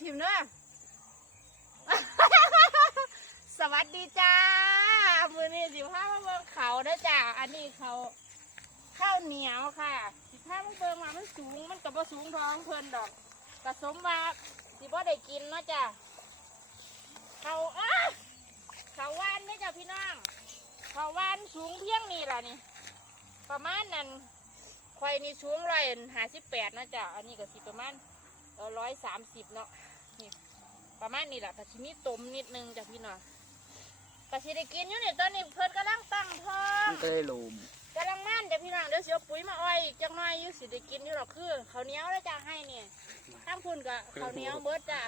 ทิมเด้อสวัสดีจ้า มือนี้สิพามาเบิ่งเขาเด้อจ้า อันนี้เขาข้าวเหนียวค่ะ สิพามาเบิ่งว่ามันสูง มันกับว่าสูงท้องเพิ่นดอกกระสมว่าสิบ่ได้กินเนาะจ้าเขาอ้าเขาวานนี่จ้ะพี่น้อง เขาวานสูงเพียงนี่ล่ะนี่ ประมาณนั้นควายนี่สูงร้อยห้าสิบแปดนาะจ้ะอันนี้ก็สิประมาณร้อยสามสิบเนาะ นี่ประมาณนี้แหละกะชิมีต้มนิดนึงจ้ะพี่น้องกะชิได้กินอยู่นี่ตอนนี้เพิ่นกำลังตั้งท้องมันก็เลยลุมกำลังมั่นจ้ะพี่น้องเดี๋ยวเสียปุ๋ยมาอ้อยอีกจังหน่อยอยู่สิได้กินอยู่หรอกคือข้าวเหนียวแล้วจ้ะให้เนี่ยทั้งพุ่นกับข้าวเหนียวเบิดจ้ะ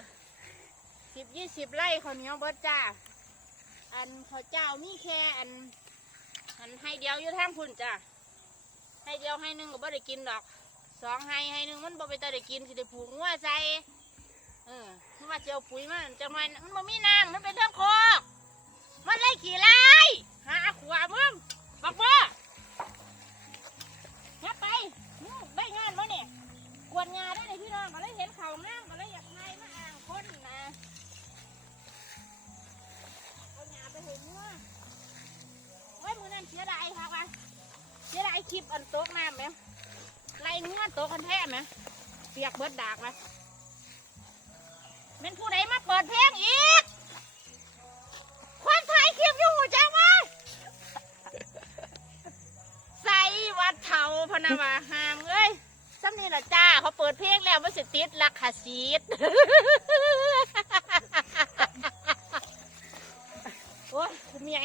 สิบยี่สิบไร่ข้าวเหนียวเบิดจ้ะอันข้าวเจ้ามีแค่อันอันให้เดียวอยู่ทั้งพุ่นจ้ะให้เดียวให้หนึ่งก็บ่ได้กินดอกสองให้ให้หนึ่งมันบ่ไปแต่ได้กินสิได้ผูกงัวใส่เอมันว่าเจียวปุ๋ยมันจังหน่อยมันบ่มีน้ำมันเป็นเรื่องโคกมันไล่ขี่ไล่หาขวามึงบักบ่งับไปนู่นได้งานมั้เนี่ยกวนงานได้เลยพี่น้องก็เลยเห็นเขางามก็เลยอยากไทยมาอ่างคนนะเอางานไปเห็นว่าไว้มือนั้นเสียดายค่ะวะเสียดายคลิปอันโต๊ะน้ำไหมไล่เงื่อนโต๊ะคันแท้ไหมเปียกเบิดดากไหม เป็นผู้ใดมาเปิดเพลงอีก คนถ่ายคลิปอยู่หูจังวะใส่วัดเทาพนาวาหามเอ้ยซ้ำนี่ละจ้า เขาเปิดเพลงแล้วมันสิติดลักขาชีดโอ้ยเมีย